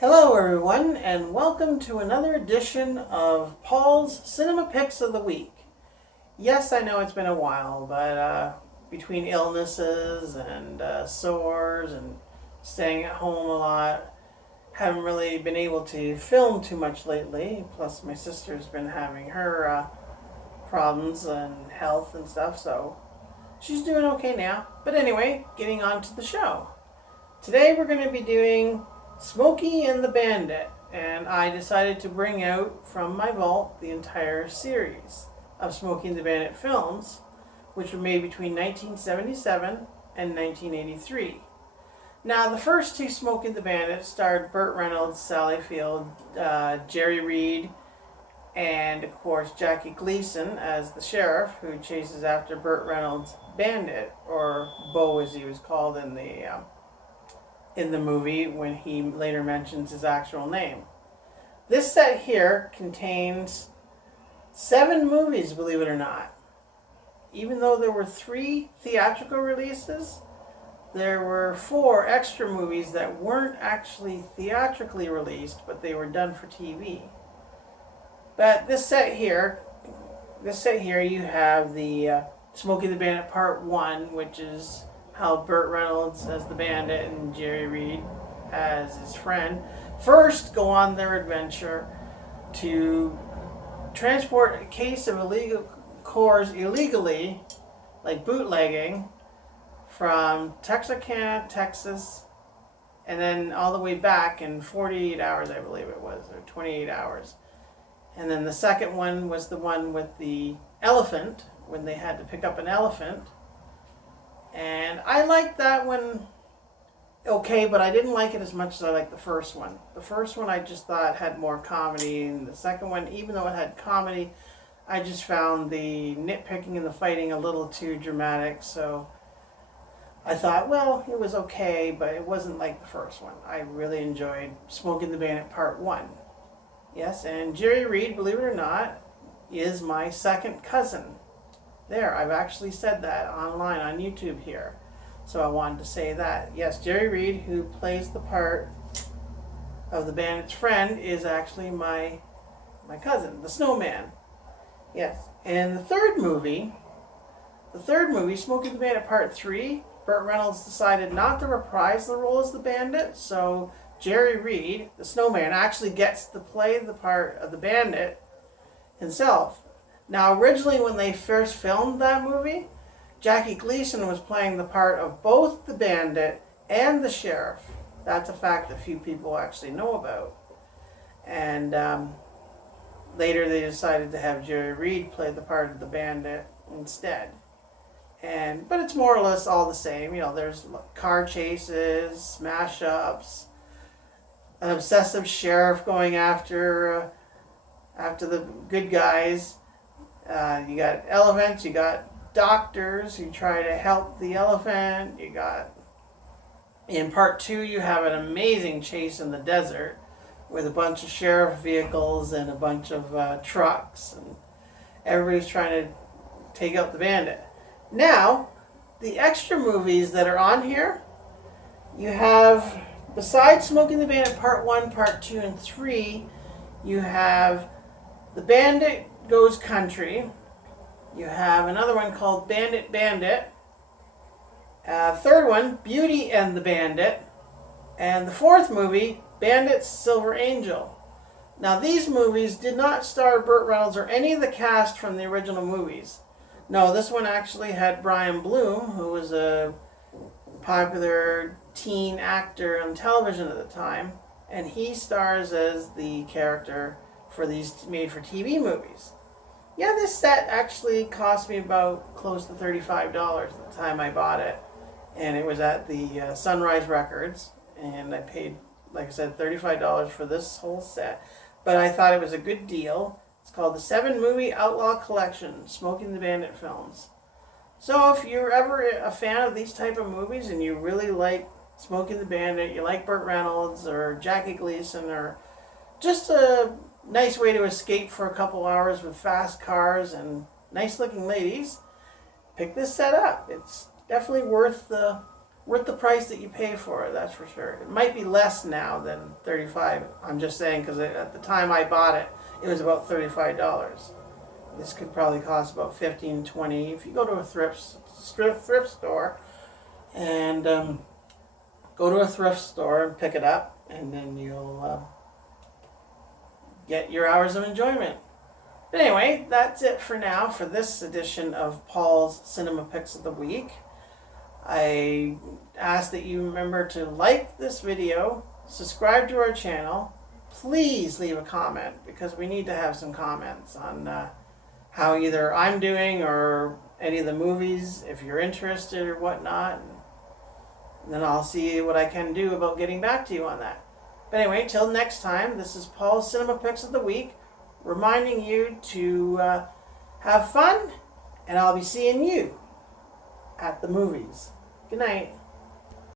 Hello everyone and welcome to another edition of Paul's Cinema Picks of the Week. Yes, I know it's been a while, but between illnesses and sores and staying at home a lot, haven't really been able to film too much lately. Plus my sister's been having her problems and health and stuff, so she's doing okay now. But anyway, getting on to the show. Today we're going to be doing Smokey and the Bandit, and I decided to bring out from my vault the entire series of Smokey and the Bandit films, which were made between 1977 and 1983. Now, the first two Smokey and the Bandit starred Burt Reynolds, Sally Field, Jerry Reed, and of course Jackie Gleason as the sheriff who chases after Burt Reynolds' bandit, or Bo as he was called in the movie when he later mentions his actual name. This set here contains 7 movies, believe it or not. Even though there were 3 theatrical releases, there were 4 extra movies that weren't actually theatrically released, but they were done for TV. But this set here you have the Smokey the Bandit Part 1, which is how Burt Reynolds as the bandit and Jerry Reed as his friend first go on their adventure to transport a case of illegal cores illegally, like bootlegging, from Texarkana, Texas, and then all the way back in 48 hours, I believe it was, or 28 hours. And then the second one was the one with the elephant, when they had to pick up an elephant. And I liked that one okay, but I didn't like it as much as I liked the first one. The first one I just thought had more comedy, and the second one, even though it had comedy, I just found the nitpicking and the fighting a little too dramatic. So I thought, well, it was okay, but it wasn't like the first one. I really enjoyed Smokey and the Bandit Part 1. Yes, and Jerry Reed, believe it or not, is my second cousin. There, I've actually said that online on YouTube here. So I wanted to say that. Yes, Jerry Reed, who plays the part of the bandit's friend, is actually my cousin, the snowman. Yes. And the third movie, Smokey the Bandit Part 3, Burt Reynolds decided not to reprise the role as the bandit, so Jerry Reed, the snowman, actually gets to play the part of the bandit himself. Now, originally when they first filmed that movie, Jackie Gleason was playing the part of both the bandit and the sheriff. That's a fact that few people actually know about. And later they decided to have Jerry Reed play the part of the bandit instead. But it's more or less all the same. You know, there's car chases, smash-ups, an obsessive sheriff going after the good guys. You got elephants, you got doctors who try to help the elephant. You got, in Part 2, you have an amazing chase in the desert with a bunch of sheriff vehicles and a bunch of trucks, and everybody's trying to take out the bandit. Now, the extra movies that are on here, you have, besides Smokey and the Bandit Part 1, Part 2, and 3, you have The Bandit Goes Country. You have another one called Bandit Bandit. Third one, Beauty and the Bandit. And the fourth movie, Bandit's Silver Angel. Now, these movies did not star Burt Reynolds or any of the cast from the original movies. No, this one actually had Brian Bloom, who was a popular teen actor on television at the time, and he stars as the character for these made-for-TV movies. Yeah, this set actually cost me about close to $35 at the time I bought it, and it was at the Sunrise Records, and I paid, like I said, $35 for this whole set, but I thought it was a good deal. It's called the 7-Movie Outlaw Collection, Smokey and the Bandit films. So if you're ever a fan of these type of movies and you really like Smokey and the Bandit, you like Burt Reynolds or Jackie Gleason, or just a nice way to escape for a couple hours with fast cars and nice looking ladies, pick this set up. It's definitely worth worth the price that you pay for it, that's for sure. It might be less now than $35. I'm just saying because at the time I bought it, it was about $35. This could probably cost about $15, $20 if you go to a thrift store and go to a thrift store and pick it up, and then you'll get your hours of enjoyment. But anyway, that's it for now for this edition of Paul's Cinema Picks of the Week. I ask that you remember to like this video, subscribe to our channel, please leave a comment because we need to have some comments on how either I'm doing or any of the movies, if you're interested or whatnot. And then I'll see what I can do about getting back to you on that. But anyway, till next time, this is Paul's Cinema Picks of the Week, reminding you to have fun, and I'll be seeing you at the movies. Good night.